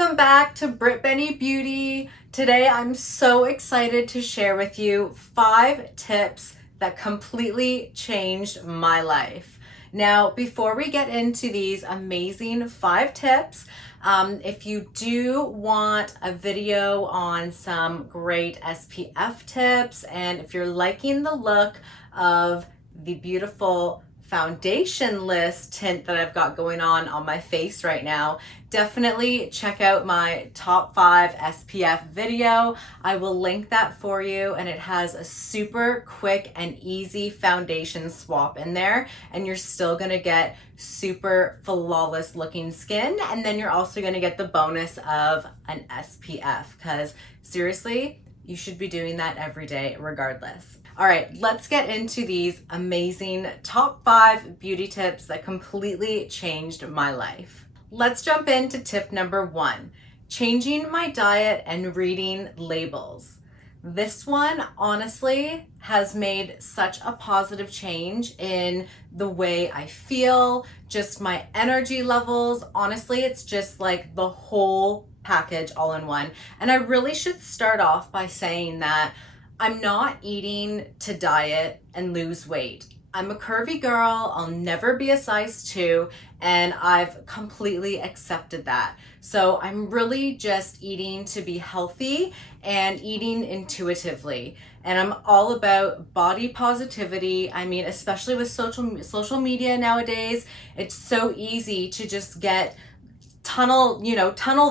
Welcome back to Brit, Beni Beauty. Today I'm so excited to share with you 5 tips that completely changed my life. Now, before we get into these amazing 5 tips, if you do want a video on some great SPF tips, and if you're liking the look of the beautiful foundation list tint that I've got going on my face right now, definitely check out my top 5 SPF video. I will link that for you, and it has a super quick and easy foundation swap in there, and you're still gonna get super flawless looking skin, and then you're also gonna get the bonus of an SPF, because seriously, you should be doing that every day regardless. All right, let's get into these amazing top 5 beauty tips that completely changed my life. Let's jump into tip number 1, changing my diet and reading labels. This one honestly has made such a positive change in the way I feel, just my energy levels. Honestly, it's just like the whole package all in one. And I really should start off by saying that I'm not eating to diet and lose weight. I'm a curvy girl, I'll never be a size 2, and I've completely accepted that. So I'm really just eating to be healthy and eating intuitively. And I'm all about body positivity. I mean, especially with social media nowadays, it's so easy to just get tunnel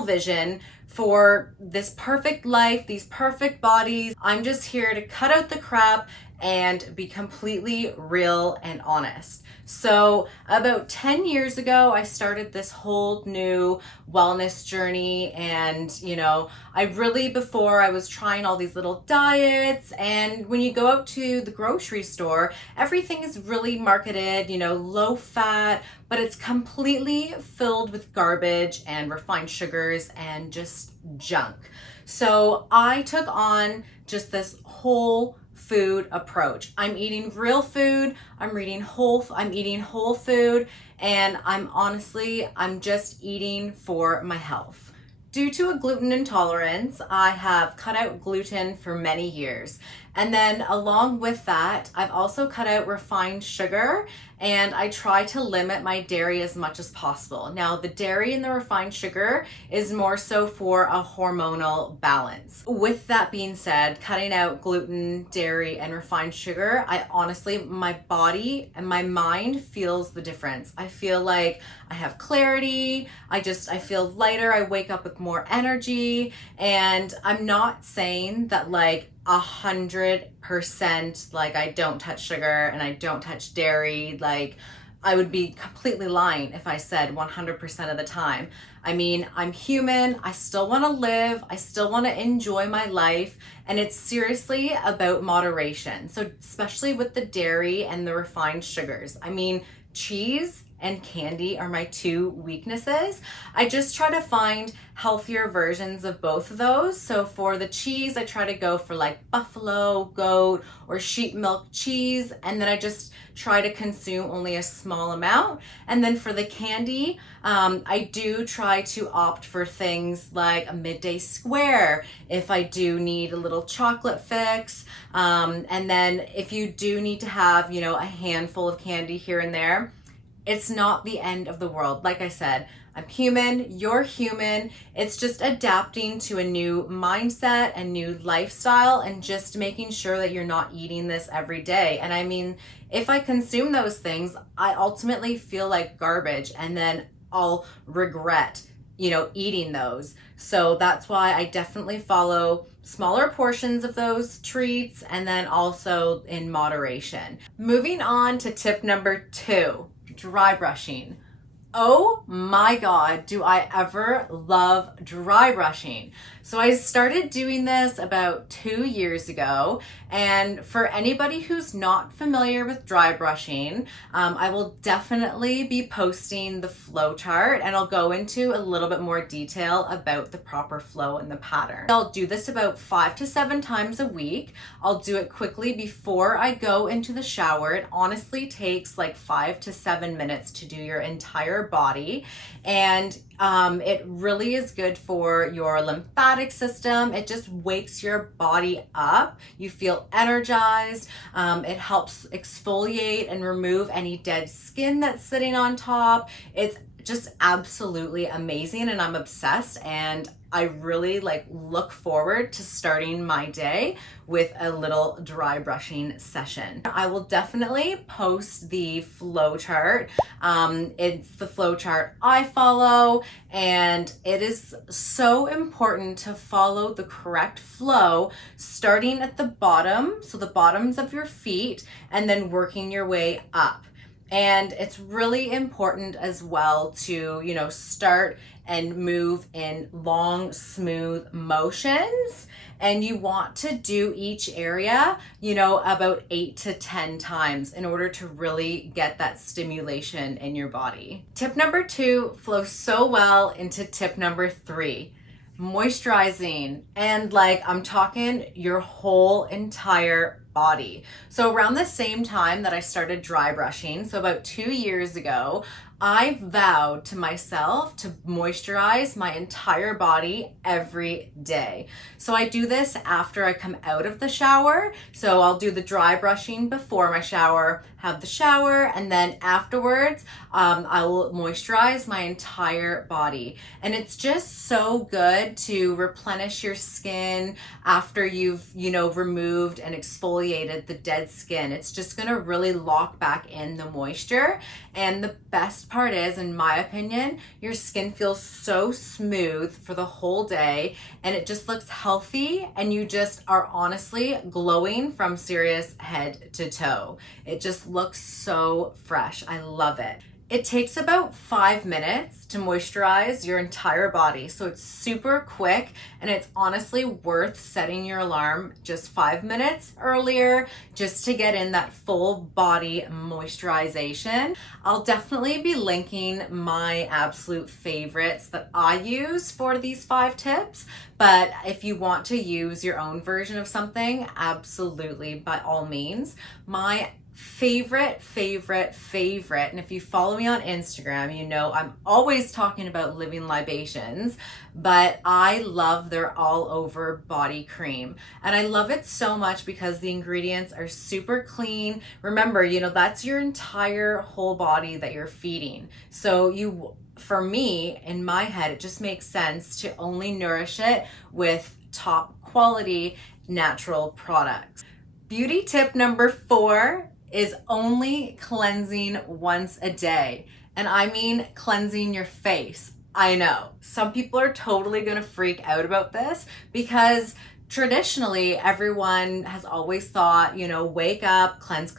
vision for this perfect life, these perfect bodies. I'm just here to cut out the crap and be completely real and honest. So about 10 years ago, I started this whole new wellness journey, and before I was trying all these little diets, and when you go out to the grocery store, everything is really marketed, low fat, but it's completely filled with garbage and refined sugars and just junk. So I took on just this whole food approach. I'm eating real food, I'm eating whole food, and I'm just eating for my health. Due to a gluten intolerance, I have cut out gluten for many years. And then along with that, I've also cut out refined sugar, and I try to limit my dairy as much as possible. Now, the dairy and the refined sugar is more so for a hormonal balance. With that being said, cutting out gluten, dairy, and refined sugar, my body and my mind feels the difference. I feel like I have clarity, I feel lighter, I wake up with more energy, and I'm not saying that 100% I don't touch sugar and I don't touch dairy. I would be completely lying if I said 100% of the time. I mean, I'm human, I still want to live, I still want to enjoy my life, and it's seriously about moderation. So especially with the dairy and the refined sugars. I mean, cheese and candy are my 2 weaknesses. I just try to find healthier versions of both of those. So for the cheese, I try to go for buffalo, goat, or sheep milk cheese, and then I just try to consume only a small amount. And then for the candy, I do try to opt for things like a midday square if I do need a little chocolate fix. And then if you do need to have, a handful of candy here and there, it's not the end of the world. Like I said, I'm human, you're human. It's just adapting to a new mindset, a new lifestyle, and just making sure that you're not eating this every day. And I mean, if I consume those things, I ultimately feel like garbage, and then I'll regret, eating those. So that's why I definitely follow smaller portions of those treats, and then also in moderation. Moving on to tip number 2. Dry brushing. Oh my God, do I ever love dry brushing. So I started doing this about 2 years ago, and for anybody who's not familiar with dry brushing, I will definitely be posting the flow chart, and I'll go into a little bit more detail about the proper flow and the pattern. I'll do this about 5 to 7 times a week. I'll do it quickly before I go into the shower. It honestly takes 5 to 7 minutes to do your entire body, and It really is good for your lymphatic system. It just wakes your body up. You feel energized. It helps exfoliate and remove any dead skin that's sitting on top. It's just absolutely amazing, and I'm obsessed, and I really look forward to starting my day with a little dry brushing session. I will definitely post the flow chart. It's the flow chart I follow, and it is so important to follow the correct flow, starting at the bottom, so the bottoms of your feet, and then working your way up. And it's really important as well to, start and move in long, smooth motions. And you want to do each area, about 8 to 10 times in order to really get that stimulation in your body. Tip number 2 flows so well into tip number 3. Moisturizing, and I'm talking your whole entire body. So around the same time that I started dry brushing, so about 2 years ago, I vowed to myself to moisturize my entire body every day. So I do this after I come out of the shower. So I'll do the dry brushing before my shower, have the shower, and then afterwards, I will moisturize my entire body. And it's just so good to replenish your skin after you've, removed and exfoliated the dead skin. It's just gonna really lock back in the moisture. And the best part is, in my opinion, your skin feels so smooth for the whole day, and it just looks healthy, and you just are honestly glowing from serious head to toe. It just looks so fresh. I love it. It takes about 5 minutes to moisturize your entire body. So it's super quick, and it's honestly worth setting your alarm just 5 minutes earlier just to get in that full body moisturization. I'll definitely be linking my absolute favorites that I use for these 5 tips. But if you want to use your own version of something, absolutely, by all means. My favorite, and if you follow me on Instagram, I'm always talking about Living Libations, but I love their all over body cream. And I love it so much because the ingredients are super clean. Remember, that's your entire whole body that you're feeding. So for me, in my head, it just makes sense to only nourish it with top quality natural products. Beauty tip number 4 is only cleansing once a day. And I mean cleansing your face. I know some people are totally gonna freak out about this because traditionally everyone has always thought, wake up, cleanse,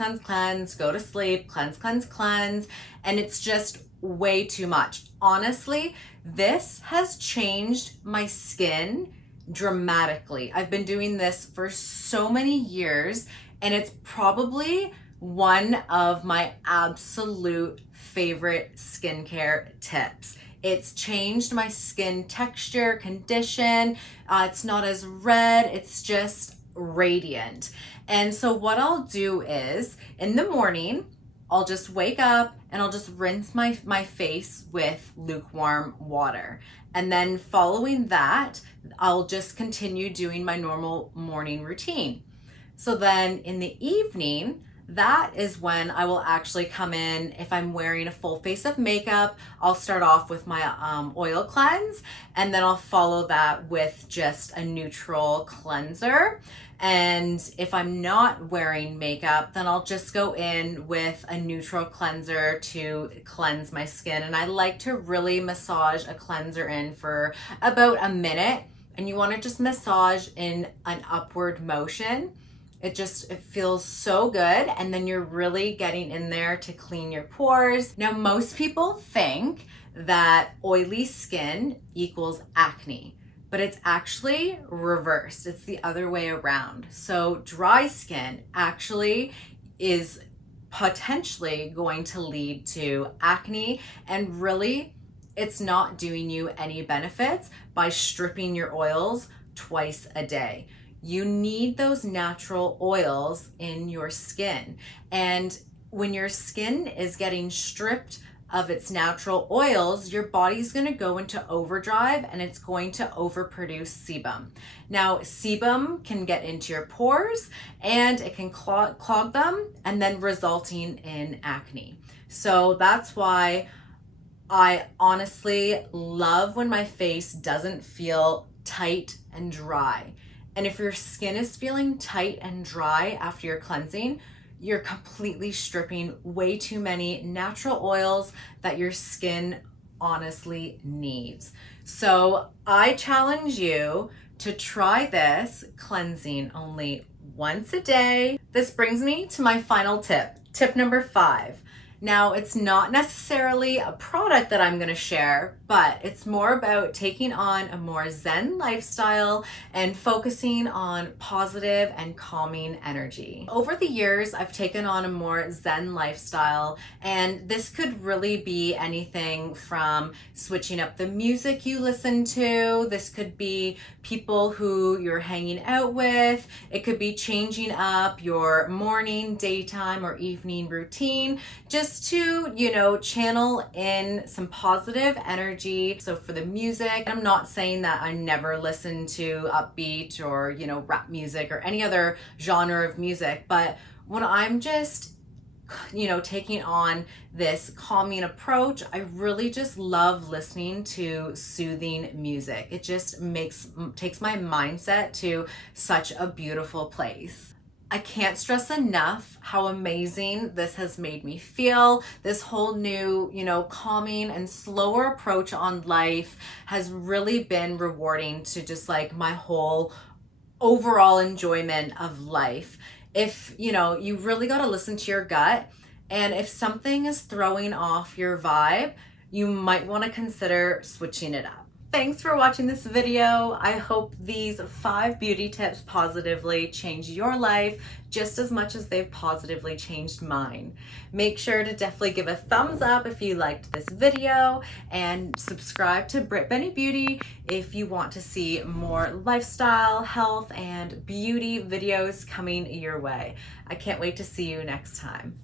go to sleep, cleanse. And it's just way too much. Honestly, this has changed my skin dramatically. I've been doing this for so many years, and it's probably one of my absolute favorite skincare tips. It's changed my skin texture, condition. It's not as red, it's just radiant. And so what I'll do is, in the morning, I'll just wake up and I'll just rinse my face with lukewarm water. And then following that, I'll just continue doing my normal morning routine. So then in the evening, that is when I will actually come in. If I'm wearing a full face of makeup, I'll start off with my oil cleanse, and then I'll follow that with just a neutral cleanser. And if I'm not wearing makeup, then I'll just go in with a neutral cleanser to cleanse my skin. And I like to really massage a cleanser in for about a minute. And you want to just massage in an upward motion. It feels so good, and then you're really getting in there to clean your pores. Now, most people think that oily skin equals acne, but it's actually reversed. It's the other way around. So dry skin actually is potentially going to lead to acne, and really it's not doing you any benefits by stripping your oils twice a day. You need those natural oils in your skin. And when your skin is getting stripped of its natural oils, your body's going to go into overdrive and it's going to overproduce sebum. Now, sebum can get into your pores and it can clog them, and then resulting in acne. So that's why I honestly love when my face doesn't feel tight and dry. And if your skin is feeling tight and dry after your cleansing, you're completely stripping way too many natural oils that your skin honestly needs. So I challenge you to try this cleansing only once a day. This brings me to my final tip, tip number 5. Now, it's not necessarily a product that I'm going to share, but it's more about taking on a more Zen lifestyle and focusing on positive and calming energy. Over the years, I've taken on a more Zen lifestyle, and this could really be anything from switching up the music you listen to. This could be people who you're hanging out with. It could be changing up your morning, daytime, or evening routine, just to, channel in some positive energy. So for the music, I'm not saying that I never listen to upbeat or, rap music or any other genre of music, but when I'm just taking on this calming approach, I really just love listening to soothing music. It just takes my mindset to such a beautiful place. I can't stress enough how amazing this has made me feel. This whole new, calming and slower approach on life has really been rewarding to just like my whole overall enjoyment of life. If, you really got to listen to your gut, and if something is throwing off your vibe, you might want to consider switching it up. Thanks for watching this video. I hope these 5 beauty tips positively change your life just as much as they've positively changed mine. Make sure to definitely give a thumbs up if you liked this video, and subscribe to Brit Beni Beauty if you want to see more lifestyle, health, and beauty videos coming your way. I can't wait to see you next time.